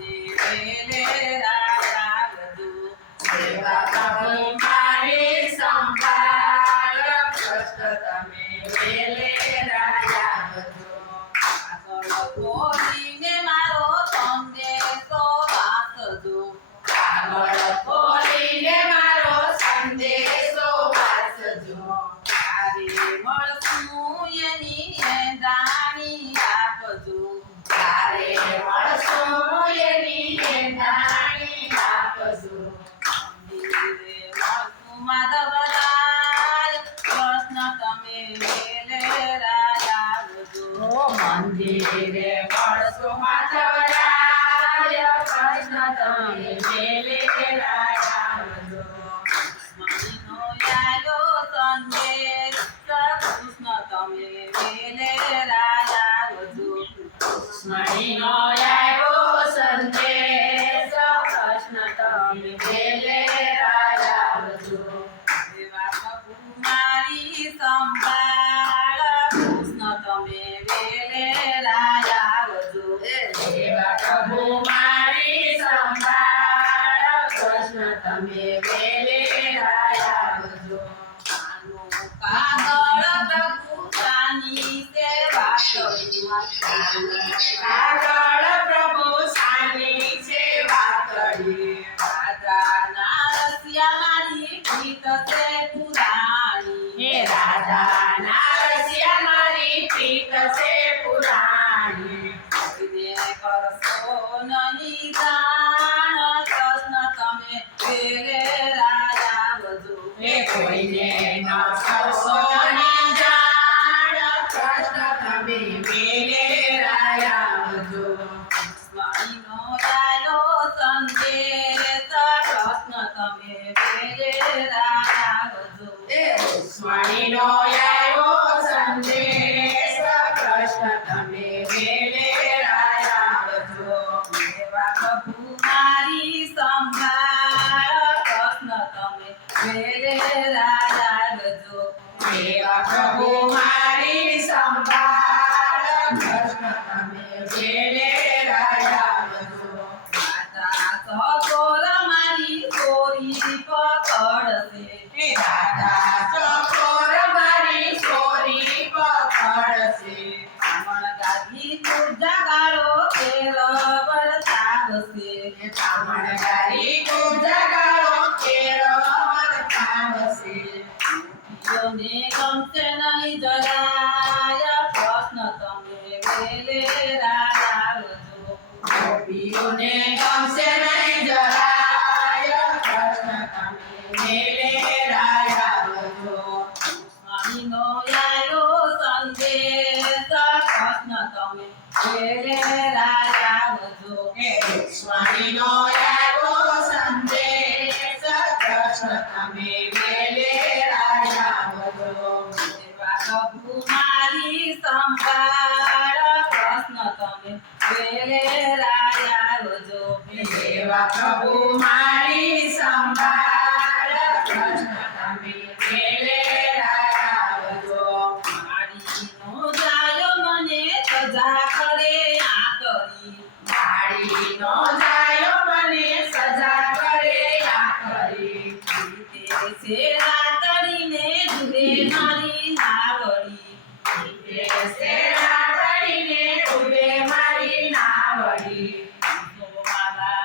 તમે વેલે રાજા વધુ સેવા પ્રભુ મારી સંભાળ કૃષ્ણ તમે વેલે રાજા વધુ આગળ ખોલીને મારો સંદેશો વાંચજો આગળ ખોલીને મારો સંદેશો વાંચજો તારે મળશું એની જાણી આપજો તારે મળશું એની જાણી આપજો મંદિરે મળશું માધવરાય કૃષ્ણ તમે વેલે રાજા વધુ મંદિરે મળશું માધવરાય કૃષ્ણ તમે વેલે રાજા વધુ મણીનો યાલો સંદેશ કૃષ્ણ તમે વેલે રાજા વધુ મણીનો આવ્યો સંદેશ કૃષ્ણ તમે વેલે રાજા વધુ સેવા પ્રભુ મારી સંભાળ કૃષ્ણ તમે વેલે રાજા વધુ સેવા પ્રભુ મારી સંભાળ કૃષ્ણ તમે વેલે રાજા વધુ કાગળ પ્રભુ સાની સેવા કરી કાગળ પ્રભુ સાની સેવા કરી રાજાના રસિયા મારી પ્રીત છે પુરાણી હે રાધાના રસિયા મારી પ્રીત છે પુરાણી કોઈને કરશો નહીં જાણ કૃષ્ણ તમે વેલે રાજા વધુ હે કોઈને ન કરશો નહીં જાણ કૃષ્ણ તમે વેલે રાજા વધુ સ્વામીનો યાલો સંદેશ કૃષ્ણ તમે વેલે રાજા વધુ સ્વામીનો આવ્યો સંદેશ કૃષ્ણ તમે વેલે રાજા વધુ સેવા પ્રભુ મારી સંભાળ કૃષ્ણ તમે વેલે રાજા વધુ સેવા પ્રભુ મારી સંભાળ કૃષ્ણ તમે વેલે રાજા વધુ માતા સહોર મારી ચોરી પકડશે રાધા સકોર મારી ચોરી પકડશે બ્રાહ્મણ ગાદી પૂજા ગાળો તેલ વર્તાવશે બ્રાહ્મણગારી પૂજા ગાળો કેળો વર્તાવશે ગોપીઓને ગમશે નહીં જરાય કૃષ્ણ તમે વેલે રાજા વધુ ગોપીઓને ગમશે નહીં જરાય કૃષ્ણ તમે વેલે રાજા વધુ સ્વામીનો યાલો સંદેશ કૃષ્ણ તમે વેલે રાજા વધુ સ્વામીનો આવ્યો સંદેશ કૃષ્ણ તમે વેલે રાજા વધુ સેવા પ્રભુ મારી સંભાળ કૃષ્ણ તમે વેલે રાજા વધુ સેવા પ્રભુ મારી સંભાળ કૃષ્ણ તમે વેલે રાજા વધુ મારીનો જાયો મને સજા કરે આ કરી માળીનો જાયો મને સજા કરે આ કરી તે છે રાતડીને જુએ મારી નાવડી દેશે રાતડીને ડૂબે મારી નાવડી મારા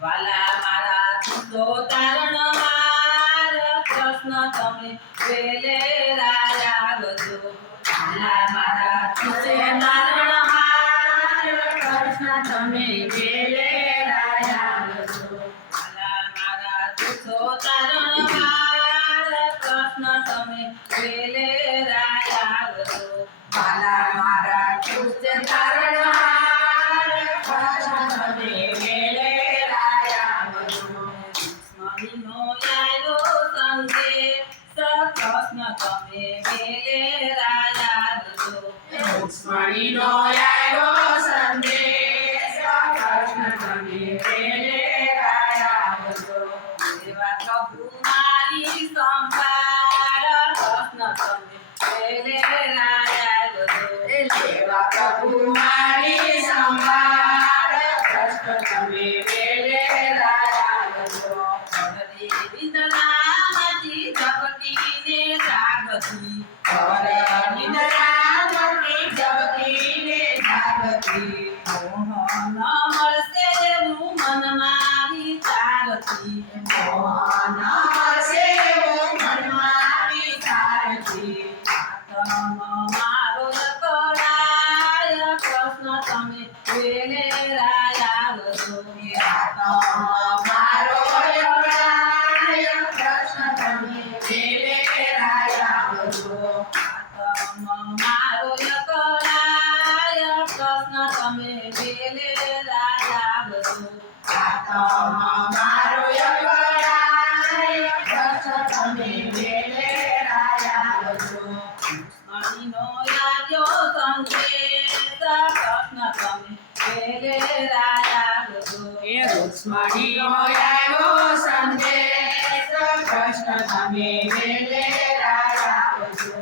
વાલા મારા તો તારણ માર કૃષ્ણ તમે વેલે રાજા વધુ વાલા મારા તુસે તારણ હાર કૃષ્ણ તમે વેલે રાજા વધુ વાલા મારા તો તારણ માર કૃષ્ણ તમે વેલે રાજા વધુ વાલા મારા તુસે તારણ હાર કૃષ્ણ તમે વેલે રાજા વધુ સ્વામીનો યાલો સંદેશ કૃષ્ણ તમે વેલે રાજા વધુ રૂક્ષ્મણીનો આવ્યો સંદેશ કૃષ્ણ તમે વેલે રાજા વધુ સેવા પ્રભુ મારી સંભાળ કૃષ્ણ તમે વેલે રાજા વધુ સેવા પ્રભુ મારી સંભાળ કૃષ્ણ મોહન મળશે એવું મનમાં વિચારતી મોહન મળશે એવું મનમાં વિચારતી આત્મ મારો કરાય કૃષ્ણ તમે વેલે રાયાવજો મારો યોગાય કૃષ્ણ તમે વેલે રાયાવજો આત્મ મારો કરાય કૃષ્ણ તમે વેલે રાયાવજો મારો યોગાય કૃષ્ણ તમે વેલે રાયાવજો મણીનો આવ્યો સંદેશ કૃષ્ણ તમે વેલે રાયાવજો એ રુક્ષ્મણીનો આવ્યો સંદેશ કૃષ્ણ તમે વેલે રાયાવજો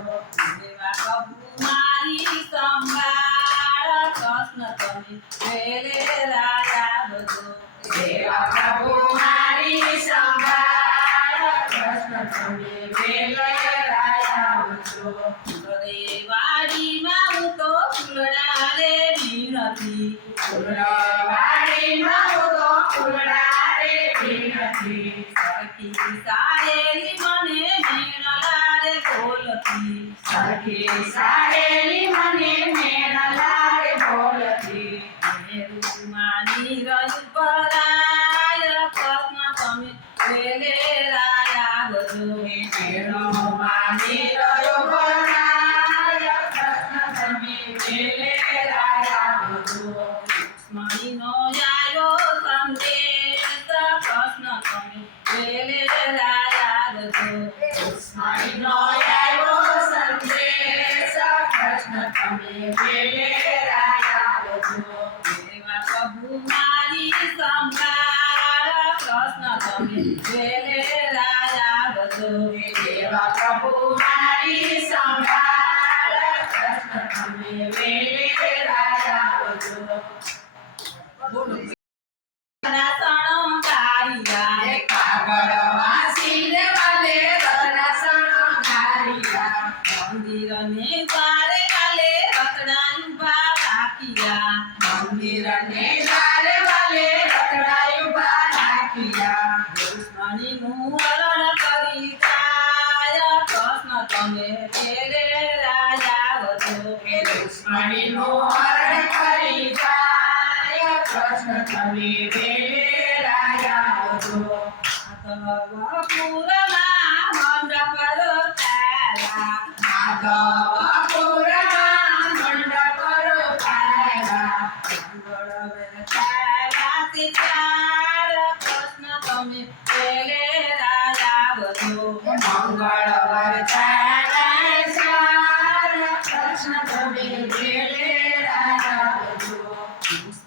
દેવા કબુ મારી સંભાળ કૃષ્ણ તમે વેલે રાયાવજો દેવા પ્રભુ મારી સંભાળ કૃષ્ણ તમે વેલે રાયાવજો દેવાડીમાં હું તો ફૂલડા રે વિનતી ફૂલવાડીમાં હું તો ફૂલડા રે વિનતી સખી સારેલી મને મેણલા રે બોલતી સખી સારેલી મને મેણલા રે બોલતી મેરુમાની રજ પરાય કૃષ્ણ તમે વેલે રાયાવજો મેરો માની રહ્યો બનાય કૃષ્ણ તમે વેલે રાયાવજો મણીનો આવ્યો સંદેશ કૃષ્ણ તમે વેલે રાયાવજો રુક્ષ્મણીનો આવ્યો સંદેશ કૃષ્ણ તમે વેલે રાયાવજો દેવા પ્રભુ મારી સંભાળ કૃષ્ણ તમે વેલે રાયાવજો દેવા પ્રભુ મારી સંભાળ કૃષ્ણ તમે વેલે રાયાવજો રતણ કારિયા એ કાગળમાં સીને વાલે રત્નાસણ ઘારિયા મંદિરને દ્વારે કાલે રતડાયું ભા રાખિયા મંદિરને દ્વારે વાલે રતડાયું બા રાખિયા મણીનું હરણ કરી થાય કૃષ્ણ તમે વેલે રાયાવજો એ રુક્ષ્મણીનું હરણ કરી જાય કૃષ્ણ તમે વેલે રાયાવજો પુરમાં મંડપ તારા માધવપુરમાં મંડપ રોપાયા કૃષ્ણ તમે વેલે રાયાવજો મંગળવાર ચાલે ચાર કૃષ્ણ તમે વેલે રાયાવજો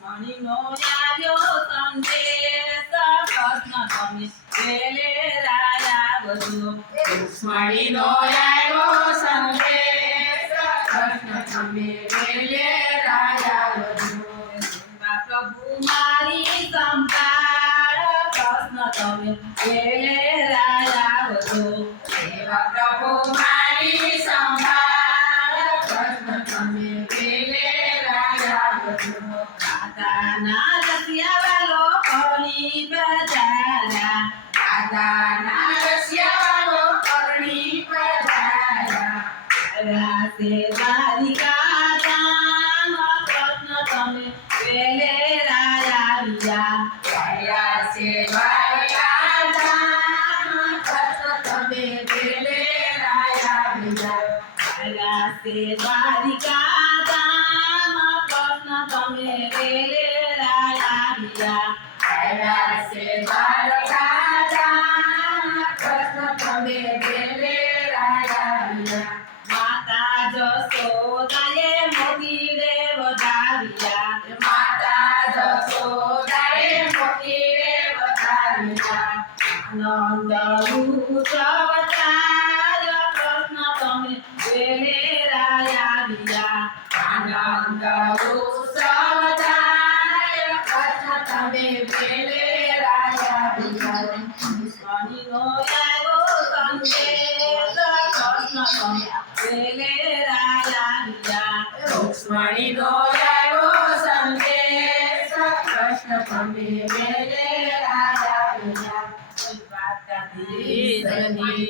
મણીનો આવ્યો સંદેશ કૃષ્ણ તમે વેલે રાયાવજો રુક્ષ્મણીનો આવ્યો સંદેશ કૃષ્ણ તમે વેલે રાયાવજો પ્રભુ મારી સંભાળ કૃષ્ણ તમે વેલે રાયાવજો દેવા પ્રભુ મારી સંભાળ કૃષ્ણ તમે વેલે રાયાવજો દાદાના રસિયા વાલો ફરી બજારા દાદાના રસિયાવાળો કરણી પધાર્યા રાસે દ્વારિકા ધામ કૃષ્ણ તમે વેલે રાયાવ્યા ગયા છે દ્વારકા ધામ કૃષ્ણ તમે વેલે રાયાવ્યા રાસે દ્વારિકા ધામ કૃષ્ણ તમે વેલે રાયાવ્યા ગયા છે દ્વારકા ધામ કૃષ્ણ તમે વેલે રાયાવ્યા માતા જશોદાએ મોતી રે વધાવ્યા માતા જશોદાએ મોતી રે વધાવ્યા આનંદ ઉત્સવતાય કૃષ્ણ તમે વેલે રાયાવ્યા આનંદ ઉત્સવ થાય કૃષ્ણ તમે વેલે રાયાવ્યા સ્વામીનો આવ્યો સંદેશ કૃષ્ણ તમે વેલે રાયાવ્યા રુક્ષ્મણીનો આવ્યો સંદેશ તમે મેલે આયા દ્વારકાધીશની